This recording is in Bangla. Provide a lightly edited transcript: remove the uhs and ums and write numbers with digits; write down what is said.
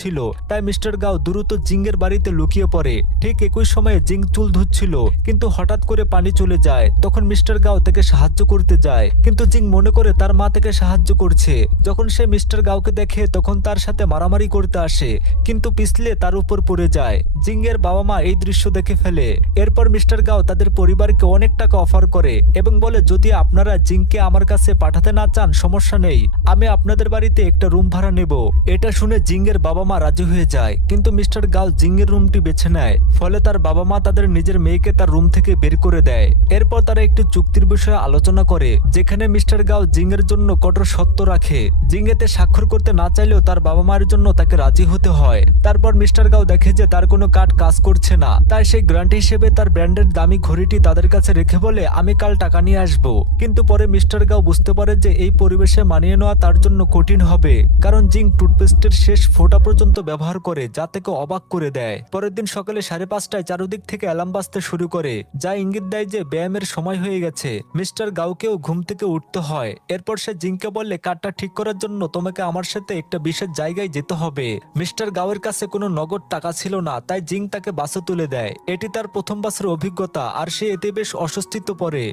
ছিল, তাই মিস্টার গাও দ্রুত জিংয়ের বাড়িতে লুকিয়ে পড়ে। ঠিক একই সময়ে জিং চুল ধুচ্ছিল, কিন্তু হঠাৎ করে পানি চলে যায়। তখন মিস্টার গাও তাকে সাহায্য করতে যায়, কিন্তু জিং মনে করে তার মা তাকে সাহায্য করছে। যখন সে মিস্টার গাওকে দেখে তখন তার সাথে মারামারি করতে আসে, কিন্তু পিছলে তার উপর পড়ে যায়। জিংয়ের বাবা মা এই দৃশ্য দেখে ফেলে। এরপর মিস্টার গাও তাদের পরিবারকে অনেক টাকা অফার করে এবং বলে, যদি আপনারা জিংকে আমার কাছে পাঠাতে না চান সমস্যা নেই, আমি আপনাদের বাড়িতে একটা রুম ভাড়া নেব। এটা শুনে জিংয়ের বাবা মা রাজি হয়ে যায়, কিন্তু মিস্টার গাও জিংয়ের রুমটি বেছে নেয়। ফলে তার বাবা মা তাদের নিজের মেয়েকে তার রুম থেকে বের করে দেয়। এরপর তারা একটি চুক্তির বিষয়ে আলোচনা করে, যেখানে মিস্টার গাও জিংয়ের জন্য কঠোর সত্য রাখে। জিং এতে স্বাক্ষর করতে না চাইলেও তার বাবা মায়ের জন্য তাকে রাজি হতে হয়। তারপর মিস্টার গাও দেখে যে তার কোনো কার্ড কাজ করছে না, তাই সেই গ্রান্ট হিসেবে তার ব্র্যান্ডের দামি ঘড়িটি তাদের কাছে রেখে বলে, আমি কাল টাকা নিয়ে আসবো। কিন্তু পরে মিস্টার গাও বুঝতে পারে যে এই পরিবেশে মানিয়ে নেওয়া তার জন্য কঠিন হবে, কারণ জিং টুথপেস্টের শেষ ফোঁটা পর্যন্ত ব্যবহার করে, যা তাকে অবাক করে দেয়। পরের দিন সকালে 5:30টায় চারদিক থেকে অ্যালার্ম বাজতে শুরু করে, যা ইঙ্গিত দেয় যে ব্যায়ামের সময় হয়ে গেছে। মিস্টার গাওকেও ঘুম থেকে উঠতে হয়। এরপর সে জিংকে বললে, কার্ডটা ঠিক করার জন্য তোমাকে আমার সাথে একটা বিশেষ জায়গায় যেতে হবে। মিস্টার গাওয়ের কাছে কোনো নগদ টাকা ছিল না, তাই জিং তাকে বাসে তুলে দেয়। এটি তার প্রথম বাসের অভিজ্ঞতা, আর সে এতে বেশ অস্বস্তিতে পড়ে।